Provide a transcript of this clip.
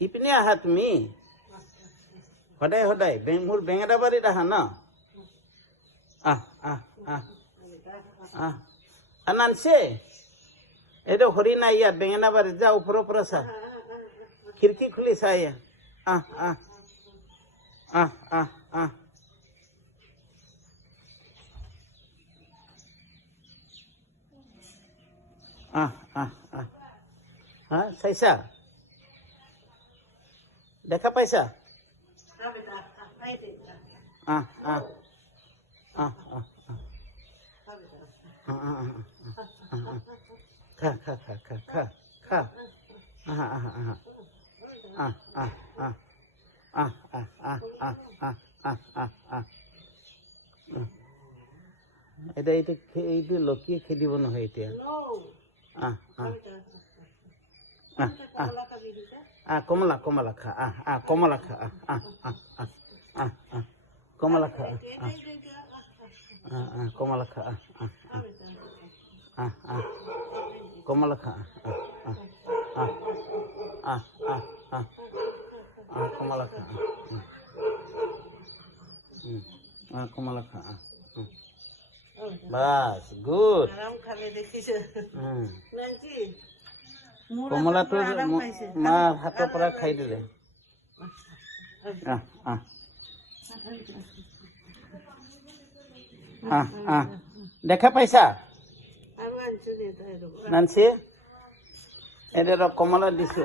ইপিনে আহা তুমি সদায় সদায় মোৰ বেঙেৰাবাৰীত আহা ন নানছে এইটো হৰি নাই ইয়াত বেঙেনাবাৰীত যা ওপৰৰ পৰা চা খিৰিকী খুলি চা ইয়া চাইছা দেখা পাইছা খা খা খা খা খা খা এতিয়া এইটো লকিয়ে খেদিব নহয় এতিয়া কমলা কমলা খা কমলা খা কমলা খা কমলা খা কমলা খা কমলা খা কমলা খা বাস গুড কমলাটো মা হাতৰ পৰা খাই দিলে দেখা পাইছা নানছি এতিয়া কমলা দিছো